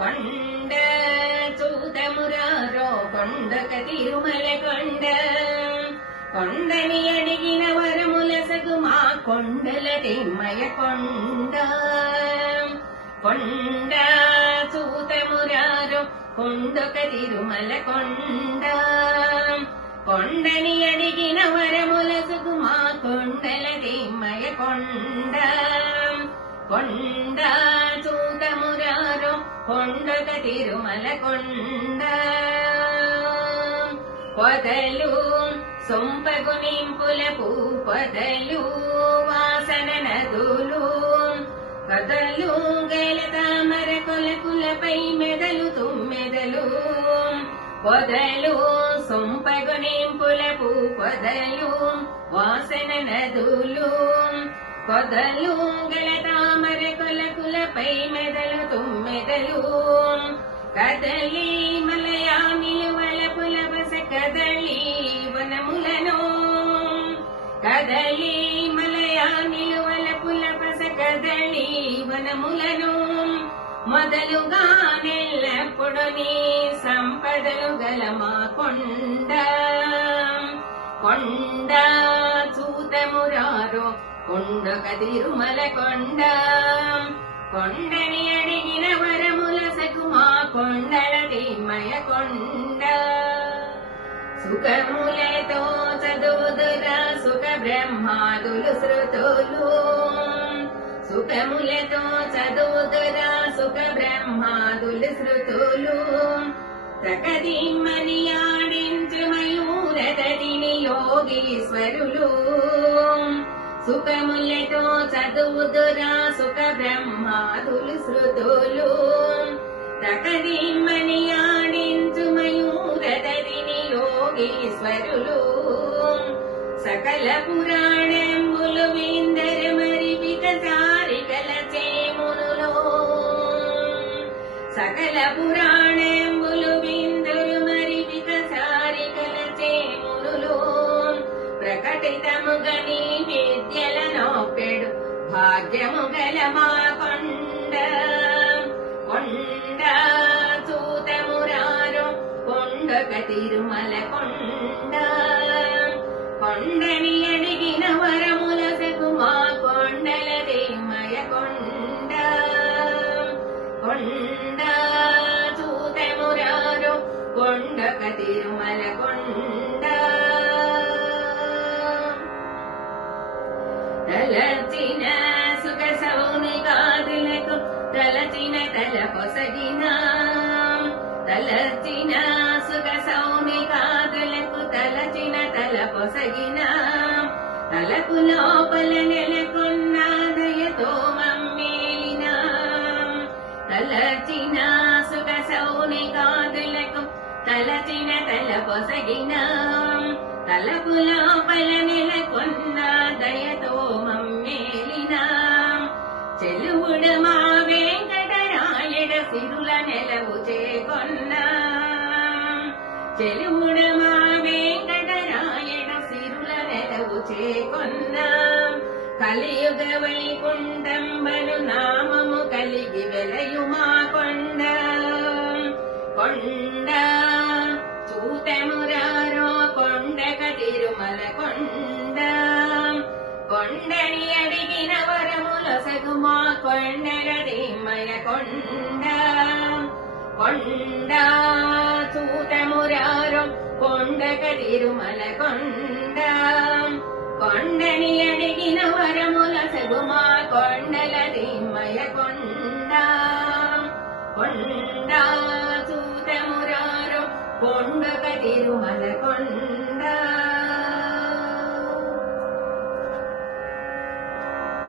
కొండ చూతమురారో కొండక తిరుమల కొండ కొండని అడిగిన వరముల సగుమా కొండల తిమ్మయ కొండ కొండ చూతమురారో కొండక తిరుమల కొండ కొండని అడిగిన వరముల సగుమా కొండల తిమ్మయ కొండ కొండ చూతమురారో కొండక తిరుమల కొండ పొదలు సొంపగు నింపుల పూపొదలు వాసన నదులు కదలు గల తామర కొలకులపై మెదలు తుమ్మెదలు పొదలు సొంపగు నింపుల పూపొదలు వాసన నదులు పొదలు గల తామర కొలకులపై మెదలు తుమ్మెదలు కదలి మలయా నిలువల పులబస కదలి వనములను కదలి మలయా నిలువల పులబస కదలి వనములను మొదలుగా నెల్లప్పుడు నీ సంపదలు గల మా కొండ కొండ చూతమురారో కొండక తిరుమల కొండ కొండని అడిగిన వరముల సగుమా కొండల తిమ్మయ కొండ సుఖములతో చదువుదురా సుఖ బ్రహ్మాదులు శృతులు సుఖములతో చదువుదురా సుఖ బ్రహ్మాదులు శృతులు ప్రకటిమ్మని ఆడించు మయూరదరిని యోగీశ్వరులు సుఖములతో చదువుదురా సుఖ బ్రహ్మాదులు శృతులు ప్రకటిమ్మని ఆడించు మయూరదరిని యోగీశ్వరులు సకల పురాణములు విందర మరి వికసారికల చేమునులో సకల పురాణములు విందరు మరి వికసారికల చేమునులో ప్రకటితముగని విద్యలనోపెడు భాగ్యము గల మా కొండ కొండ చూతమురారో కొండక తిరుమల కొండ కొండని అడిగిన వరముల సగుమా కొండల తిమ్మయ కొండ కొండ చూతమురారో కొండక తిరుమల కొండ తలచిన సుఖ సౌనికాదులకు తలచిన తల పొసగిన తలచిన సుఖ సౌనికాదులకు తలచిన తల పొసగిన తలకు లోపల నెలకొన్న దయతో మమ్మేలిన తలచిన సుఖ సౌనికాదులకు తలచిన తల పొసగిన తలకు లోపల నెలకొన్న దయతో మమ్మేలిన చెలువుడ మా వెంకటరాయడ సిరుల నెలవు చేకొన్న చెలువుడ మా వెంకటరాయడ సిరుల నెలవు చేకొన్న కలియుగ వైకుంఠంబను నామము కలిగి వెలయు మా కొండ కొండ చూతమురారో కొండక తిరుమల కొండ కొండని అడిగిన వరముల సగుమా కొండల తిమ్మయ కొండ కొండ చూతమురారో కొండక తిరుమల కొండ కొండని అడిగిన వరముల సగుమా కొండల తిమ్మయ కొండ కొండ చూతమురారో కొండక తిరుమల కొండ